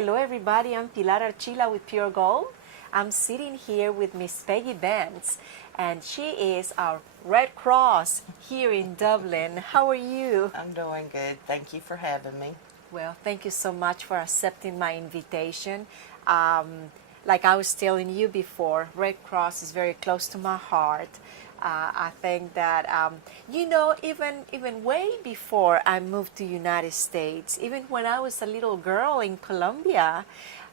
Hello everybody, I'm Pilar Archila with Pure Gold. I'm sitting here with Miss Peggy Vance, and she is our Red Cross here in Dublin. How are you? I'm doing good. Thank you for having me. Well, thank you so much for accepting my invitation. Like I was telling you before, Red Cross is very close to my heart. I think that even way before I moved to United States, even when I was a little girl in Colombia,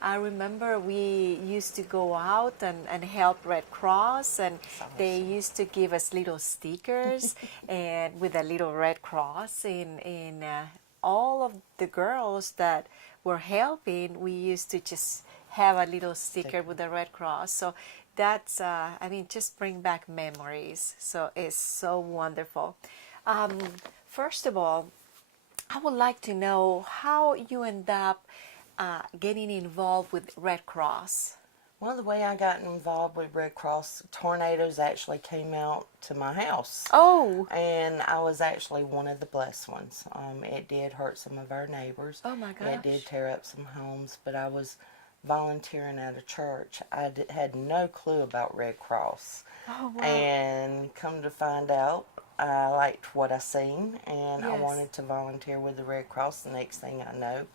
I remember we used to go out and help Red Cross, and they used to give us little stickers and with a little Red Cross in all of the girls that were helping. We used to just have a little sticker with the Red Cross. So that's, just bring back memories. So it's so wonderful. First of all, I would like to know how you end up getting involved with Red Cross. Well, the way I got involved with Red Cross, tornadoes actually came out to my house. Oh! And I was actually one of the blessed ones. It did hurt some of our neighbors. Oh my gosh. It did tear up some homes, but I was volunteering at a church. I had no clue about Red Cross. Oh, wow. And come to find out, I liked what I seen, and I Yes. wanted to volunteer with the Red Cross. The next thing I know,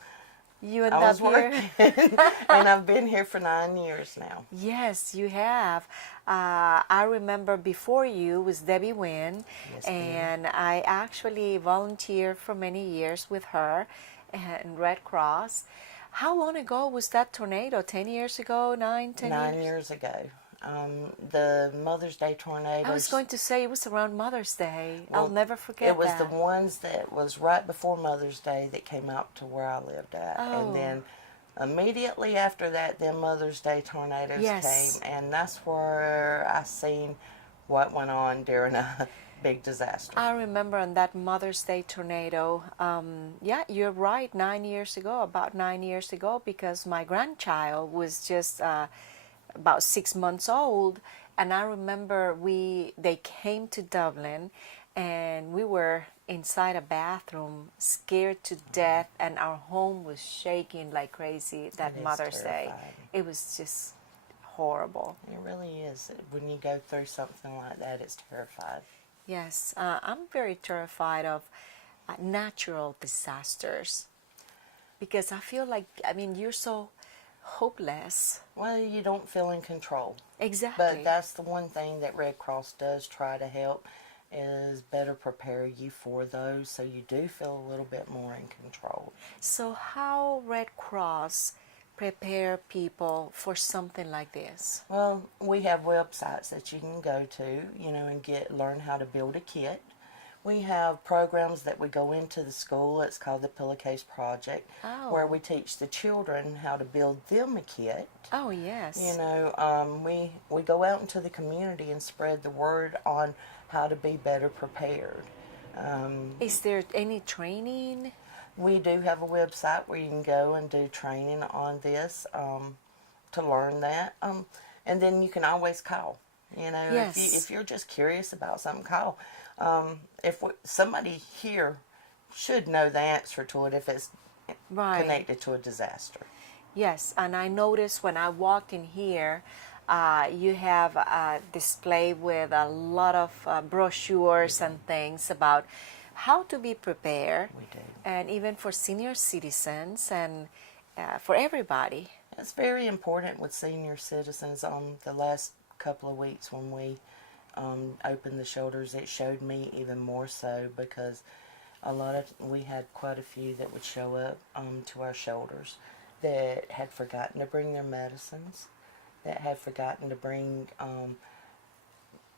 You end I up was here. working, and I've been here for 9 years now. Yes, you have. I remember before you was Debbie Wynn, Yes, ma'am. and I actually volunteered for many years with her in Red Cross. How long ago was that tornado? 10 years ago? 10 9 years? years ago. The Mother's Day tornadoes. I was going to say it was around Mother's Day. Well, I'll never forget it was that. the ones that was right before Mother's Day that came out to where I lived at. Oh. And then immediately after that, then Mother's Day tornadoes Yes. came. And that's where I seen what went on during a big disaster. I remember on that Mother's Day tornado, yeah, you're right, 9 years ago, about 9 years ago, because my grandchild was just about 6 months old, and I remember they came to Dublin, and we were inside a bathroom, scared to death, and our home was shaking like crazy that It is Mother's Day. terrifying. It was just horrible. It really is. When you go through something like that, it's terrifying. Yes, I'm very terrified of natural disasters because I feel like, you're so hopeless. Well, you don't feel in control. Exactly. But that's the one thing that Red Cross does try to help, is better prepare you for those so you do feel a little bit more in control. So how Red Cross prepare people for something like this? Well, we have websites that you can go to, and learn how to build a kit. We have programs that we go into the school. It's called the Pillowcase Project, where we teach the children how to build them a kit. Oh, yes. We go out into the community and spread the word on how to be better prepared. Is there any training? We do have a website where you can go and do training on this to learn that. And then you can always call. Yes. If you're just curious about something, call. Somebody here should know the answer to it if it's connected to a disaster. Yes, and I noticed when I walked in here, you have a display with a lot of brochures and things about how to be prepared. We do. And even for senior citizens and for everybody. It's very important with senior citizens. The last couple of weeks when we opened the shelters, it showed me even more so, because we had quite a few that would show up to our shelters that had forgotten to bring their medicines, that had forgotten to bring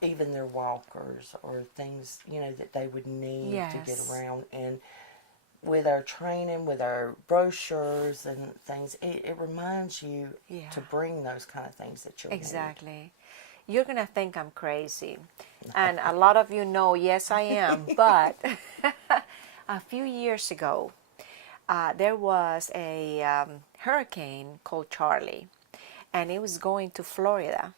even their walkers or things that they would need to get around. And with our training, with our brochures and things, it reminds you to bring those kind of things that you'll need. Exactly. You're going to think I'm crazy. And a lot of you know, yes, I am. But a few years ago, there was a hurricane called Charlie, and it was going to Florida.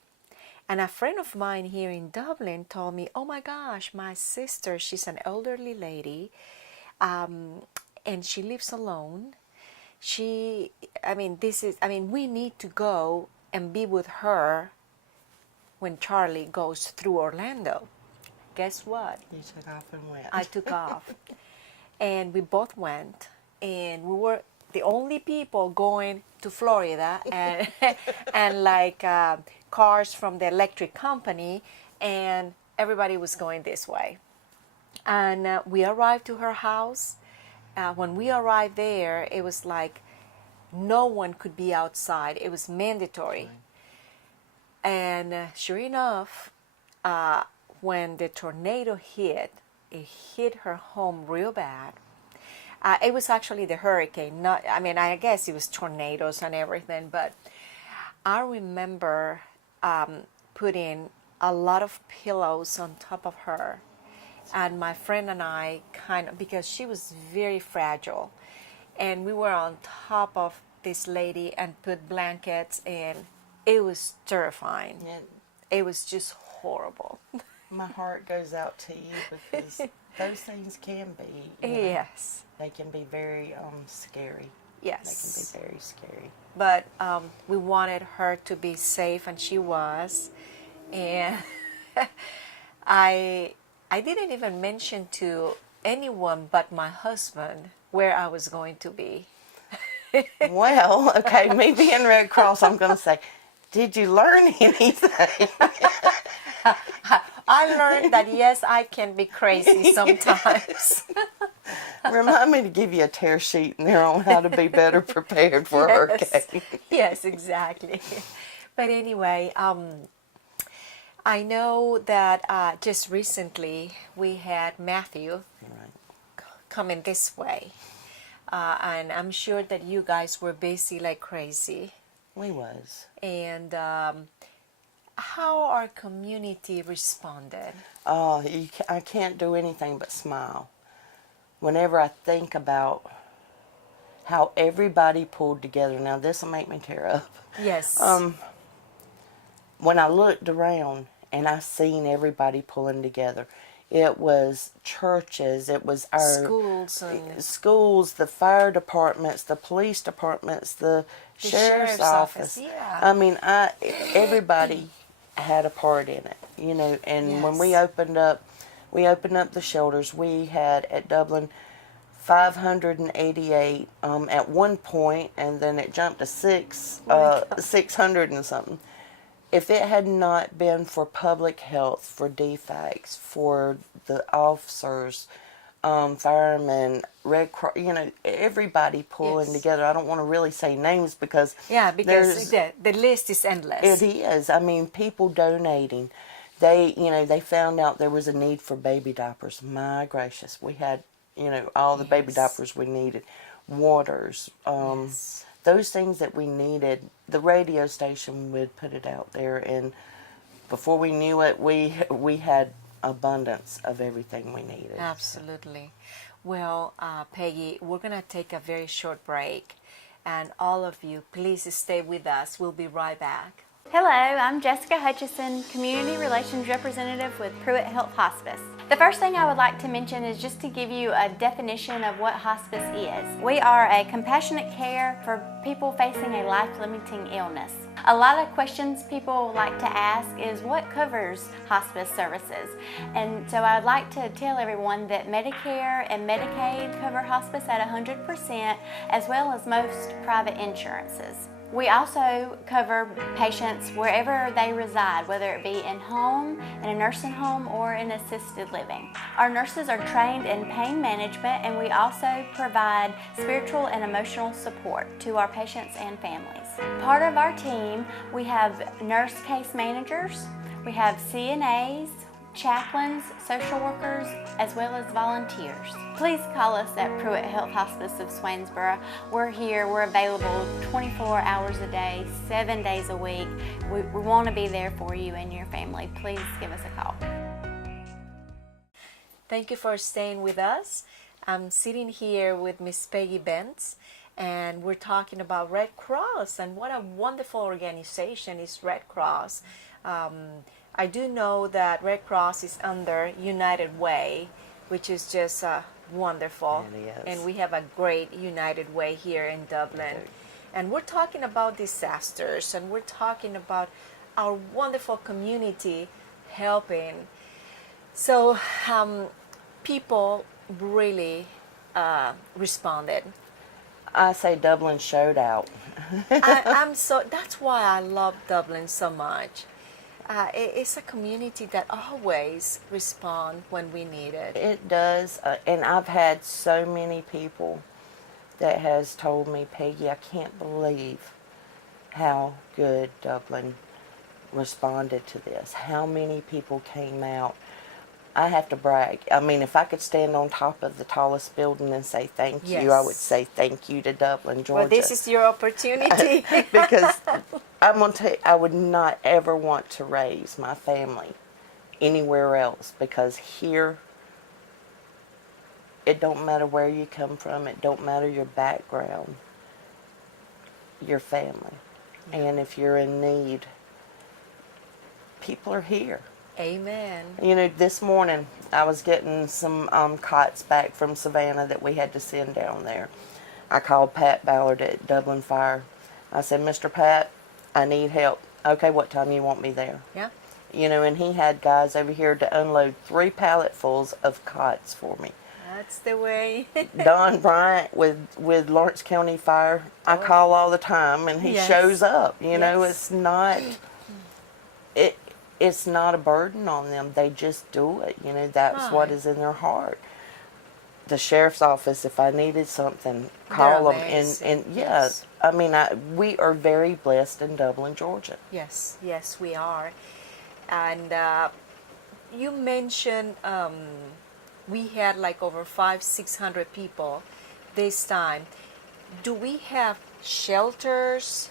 And a friend of mine here in Dublin told me, oh my gosh, my sister, she's an elderly lady, and she lives alone. we need to go and be with her when Charlie goes through Orlando. Guess what? You took off and went. I took off. And we both went. And we were the only people going to Florida, and, and like cars from the electric company, and everybody was going this way. And we arrived to her house. When we arrived there, it was like no one could be outside. It was mandatory. And sure enough, when the tornado hit, it hit her home real bad. It was actually the hurricane. I guess it was tornadoes and everything, but I remember putting a lot of pillows on top of her. And my friend and I because she was very fragile, and we were on top of this lady and put blankets, and it was terrifying. Yeah. It was just horrible. My heart goes out to you because those things can be. Yes. They can be very scary. Yes. They can be very scary. But we wanted her to be safe, and she was. And I didn't even mention to anyone but my husband where I was going to be. Well, okay, me being Red Cross, I'm going to say, did you learn anything? I learned that, yes, I can be crazy sometimes. Remind me to give you a tear sheet in there on how to be better prepared for a hurricane. Yes, exactly. But anyway, I know that just recently we had Matthew coming this way. And I'm sure that you guys were busy like crazy. We was. And how our community responded? I can't do anything but smile. Whenever I think about how everybody pulled together. Now, this will make me tear up. Yes. When I looked around and I seen everybody pulling together, it was churches, it was our schools, the fire departments, the police departments, the sheriff's office. Yeah. I mean, everybody had a part in it, you know. And Yes. when we opened up the shelters. We had at Dublin 588 at one point, and then it jumped to 600 and something. If it had not been for public health, for DFACs, for the officers, firemen, Red Cross, you know, everybody pulling Yes. together. I don't want to really say names because because the list is endless. it is. I mean, people donating. They found out there was a need for baby diapers. My gracious, we had, all the baby diapers we needed, waters, those things that we needed. The radio station would put it out there, and before we knew it, we had abundance of everything we needed. Absolutely. Well, Peggy, we're going to take a very short break, and all of you, please stay with us. We'll be right back. Hello, I'm Jessica Hutchison, Community Relations Representative with Pruitt Health Hospice. The first thing I would like to mention is just to give you a definition of what hospice is. We are a compassionate care for people facing a life-limiting illness. A lot of questions people like to ask is what covers hospice services. And so I'd like to tell everyone that Medicare and Medicaid cover hospice at 100%, as well as most private insurances. We also cover patients wherever they reside, whether it be in home, in a nursing home, or in assisted living. Our nurses are trained in pain management, and we also provide spiritual and emotional support to our patients and families. Part of our team, we have nurse case managers, we have CNAs, chaplains, social workers, as well as volunteers. Please call us at Pruitt Health Hospice of Swainsboro. We're here, we're available 24 hours a day, 7 days a week. We want to be there for you and your family. Please give us a call. Thank you for staying with us. I'm sitting here with Miss Peggy Bentz, and we're talking about Red Cross and what a wonderful organization is Red Cross. I do know that Red Cross is under United Way, which is just wonderful. It is. And we have a great United Way here in Dublin. And we're talking about disasters, and we're talking about our wonderful community helping. So people really responded. I say Dublin showed out. That's why I love Dublin so much. It's a community that always respond when we need it. It does, and I've had so many people that has told me, Peggy, I can't believe how good Dublin responded to this. How many people came out. I have to brag. I mean, if I could stand on top of the tallest building and say thank you, I would Yes. say thank you to Dublin, Georgia. Well, this is your opportunity. Because I'm going to tell you, I would not ever want to raise my family anywhere else, because here, it don't matter where you come from, it don't matter your background, your family. And if you're in need, people are here. Amen. You know, this morning I was getting some cots back from Savannah that we had to send down there. I called Pat Ballard at Dublin Fire. I said, Mr. Pat, I need help. Okay, what time you want me there? Yeah. You know, and he had guys over here to unload 3 palletfuls of cots for me. That's the way. Don Bryant with Lawrence County Fire, I call all the time, and he Yes. shows up. You know, Yes. it's not a burden on them. They just do it. You know, that's what Right. is in their heart. The sheriff's office, if I needed something, call them. amazing. And yeah, Yes. I mean, we are very blessed in Dublin, Georgia. Yes, yes, we are. And you mentioned we had like over 500-600 people this time. Do we have shelters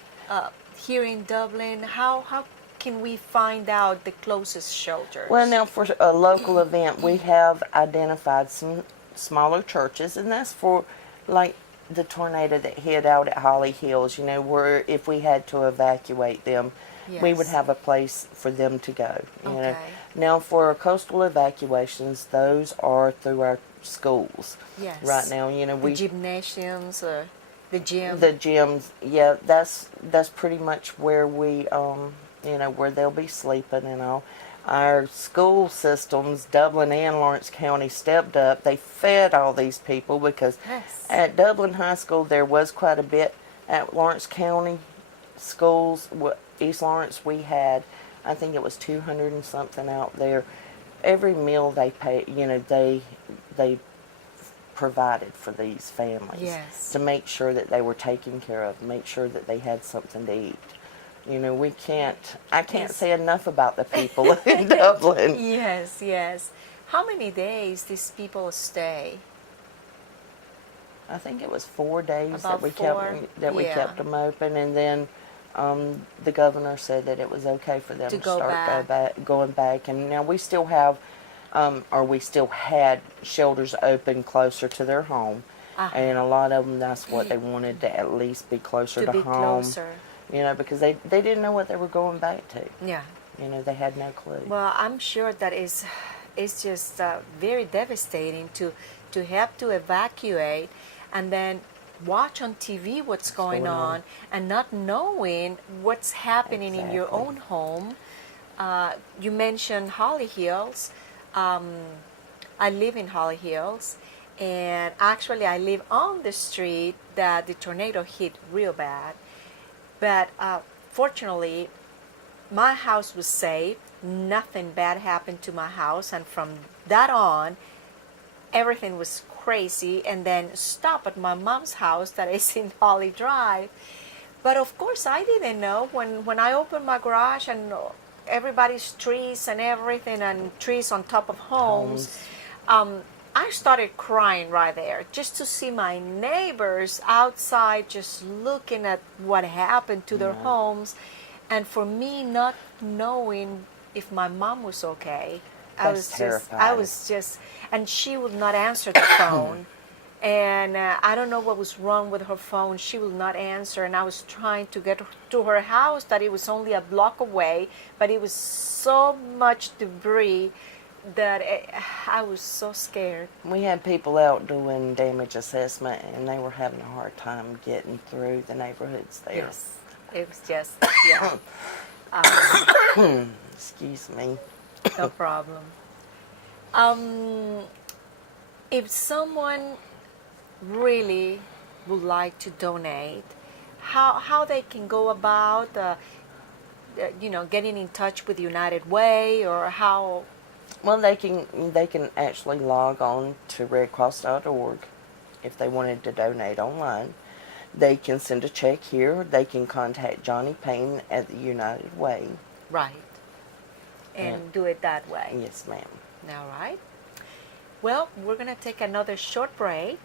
here in Dublin? How can we find out the closest shelters? Well, now for a local event, we have identified some smaller churches, and that's for like the tornado that hit out at Holly Hills, you know, where if we had to evacuate them, we would Yes. have a place for them to go. You know. Okay. Now for our coastal evacuations, those are through our schools. Yes. Right now, you know, The gymnasiums or the gym. the gyms, yeah, that's pretty much where we, you know, where they'll be sleeping and all. Our school systems, Dublin and Lawrence County, stepped up. They fed all these people because Yes. at Dublin High School there was quite a bit. At Lawrence County schools, East Lawrence, we had, I think it was 200 and something out there. Every meal they pay, you know, they provided for these families Yes. to make sure that they were taken care of, make sure that they had something to eat. You know, I can't Yes. say enough about the people in Dublin. Yes, yes. How many days these people stay? I think it was 4 days About that we 4? we Yeah. kept them open, and then the governor said that it was okay for them To to go start back. going back. And now we still have, we still had shelters open closer to their home, Uh-huh. and a lot of them, that's what they wanted, to at least be closer To be home. closer. You know, because they didn't know what they were going back to. Yeah. You know, they had no clue. Well, I'm sure that it's just very devastating to have to evacuate and then watch on TV what's going on and not knowing what's happening in your Exactly. own home. You mentioned Holly Hills. I live in Holly Hills, and actually I live on the street that the tornado hit real bad. But fortunately, my house was safe. Nothing bad happened to my house, and from that on, everything was crazy. And then stopped at my mom's house that is in Holly Drive. But of course, I didn't know when I opened my garage and everybody's trees and everything, and trees on top of homes. I started crying right there just to see my neighbors outside just looking at what happened to their homes, and for me not knowing if my mom was okay. I That's was just, and she would not answer the phone. And I don't know what was wrong with her phone. She will not answer. And I was trying to get to her house that it was only a block away, but it was so much debris that I was so scared. We had people out doing damage assessment, and they were having a hard time getting through the neighborhoods there. Yes, it was just, yeah, Excuse me. no problem. If someone really would like to donate, how they can go about, getting in touch with United Way, or how? Well, they can actually log on to redcross.org if they wanted to donate online. They can send a check here. They can contact Johnny Payne at the United Way. Right. And do it that way. Yes, ma'am. All right. Well, we're going to take another short break.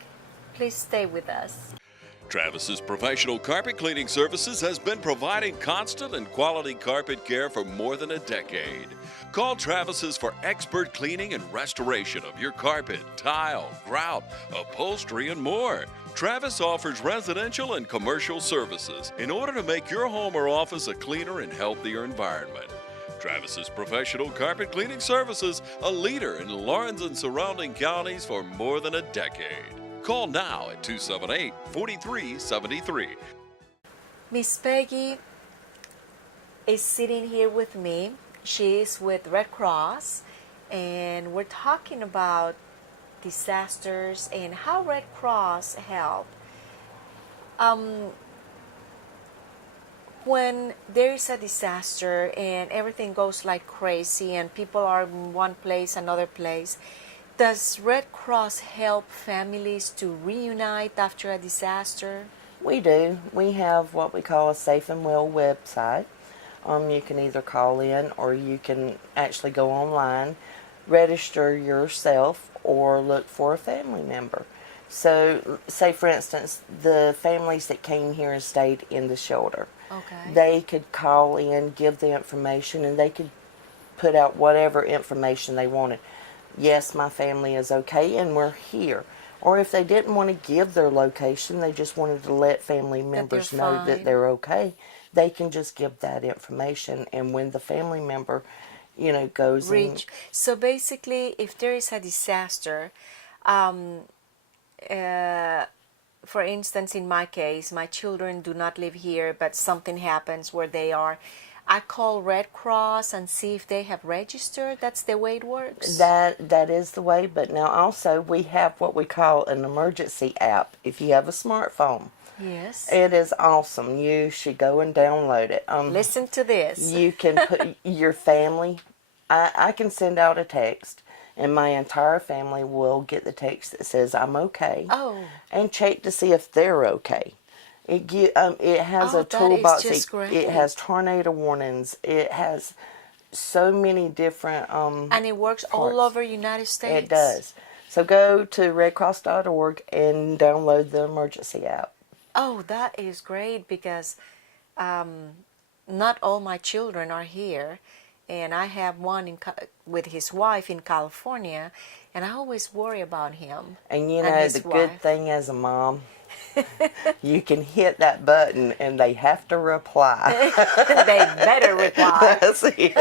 Please stay with us. Travis's professional carpet cleaning services has been providing constant and quality carpet care for more than a decade. Call Travis's for expert cleaning and restoration of your carpet, tile, grout, upholstery, and more. Travis offers residential and commercial services in order to make your home or office a cleaner and healthier environment. Travis's professional carpet cleaning services, a leader in Lawrence and surrounding counties for more than a decade. Call now at 278-4373. Miss Peggy is sitting here with me. She is with Red Cross, and we're talking about disasters and how Red Cross help. When there is a disaster and everything goes like crazy and people are in one place, another place, does Red Cross help families to reunite after a disaster? We do. We have what we call a Safe and Well website. You can either call in or you can actually go online, register yourself, or look for a family member. So, say for instance, the families that came here and stayed in the shelter, Okay. they could call in, give the information, and they could put out whatever information they wanted. Yes, my family is okay and we're here. Or if they didn't want to give their location, they just wanted to let family members know fine. that they're okay, they can just give that information. And when the family member, goes Reach. So basically, if there is a disaster, for instance, in my case, my children do not live here, but something happens where they are. I call Red Cross and see if they have registered. That's the way it works. That is the way, but now also we have what we call an emergency app. If you have a smartphone, Yes. it is awesome. You should go and download it. Listen to this. You can put your family. I can send out a text, and my entire family will get the text that says I'm okay. Oh. And check to see if they're okay. It has Oh, a that is toolbox. just great. It has tornado warnings. It has so many different And it works parts. all over United States. It does. So go to redcross.org and download the emergency app. Oh, that is great because not all my children are here, and I have one with his wife in California, and I always worry about him. And his the good wife. thing as a mom, you can hit that button and they have to reply. They better reply. That's it.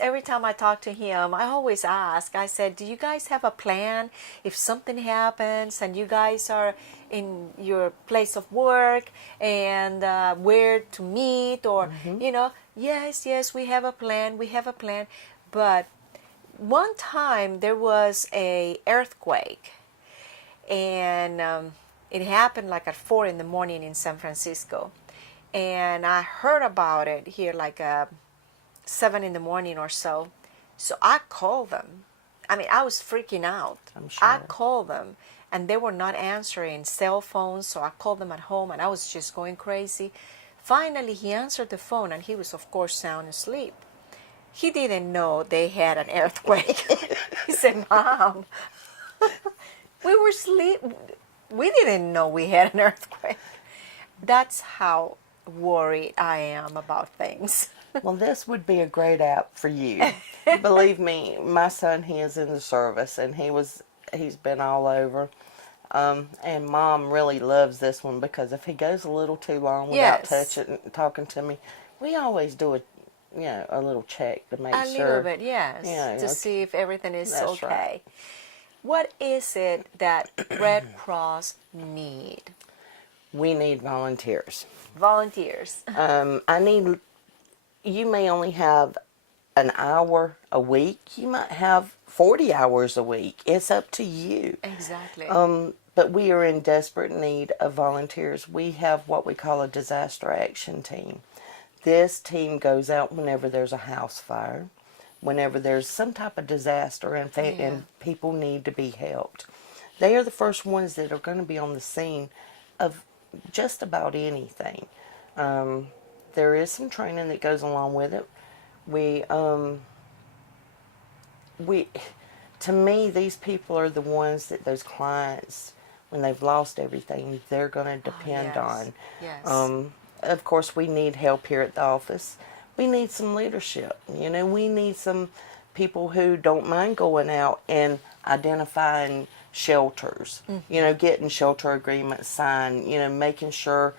Every time I talk to him, I always ask, I said, do you guys have a plan if something happens and you guys are in your place of work and where to meet or, yes, we have a plan, But one time there was a earthquake, and it happened like at 4 in the morning in San Francisco, and I heard about it here like 7 in the morning or so. So I called them. I mean, I was freaking out. I'm sure. I called them, and they were not answering cell phones, so I called them at home, and I was just going crazy. Finally, he answered the phone, and he was, of course, sound asleep. He didn't know they had an earthquake. He said, Mom, we were asleep. We didn't know we had an earthquake. That's how worried I am about things. Well, this would be a great app for you. Believe me, my son, he is in the service, and he's been all over. And Mom really loves this one because if he goes a little too long without Yes. talking to me, we always do a little check to make A sure. little bit, yes, Yeah, to okay. see if everything is That's okay. right. What is it that Red Cross need? We need volunteers. Volunteers. You may only have an hour a week. You might have 40 hours a week. It's up to you. Exactly. But we are in desperate need of volunteers. We have what we call a disaster action team. This team goes out whenever there's a house fire, whenever there's some type of disaster and people need to be helped. They are the first ones that are going to be on the scene of just about anything. There is some training that goes along with it. To me, these people are the ones that those clients, when they've lost everything, they're going to depend on. Yes. Of course, we need help here at the office. We need some leadership. We need some people who don't mind going out and identifying shelters, getting shelter agreements signed, making sure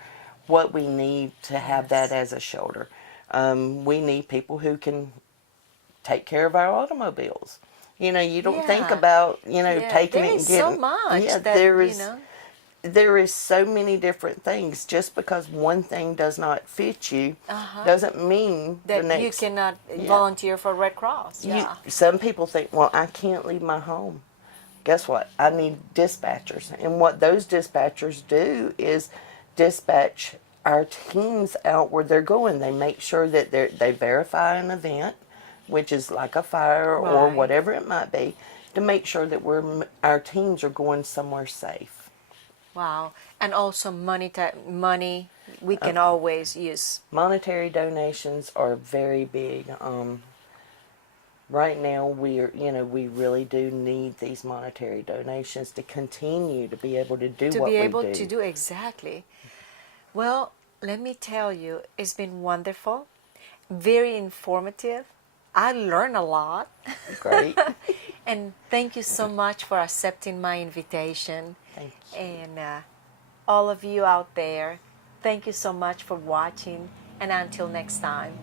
what we need to have that as a shelter. We need people who can take care of our automobiles. You don't think about, taking there it and getting... is so much that, there is so many different things. Just because one thing does not fit you doesn't mean that the next... you cannot volunteer for Red Cross. Some people think, well, I can't leave my home. Guess what? I need dispatchers. And what those dispatchers do is dispatch our teams out where they're going. They make sure that they verify an event, which is like a fire or whatever it might be, to make sure that our teams are going somewhere safe. Wow. And also money we can always use. Monetary donations are very big. Right now, we really do need these monetary donations to continue to be able to do what we do. To be able to do, exactly. Well, let me tell you, it's been wonderful, very informative. I learned a lot. Great. And thank you so much for accepting my invitation. Thank you. And all of you out there, thank you so much for watching. And until next time.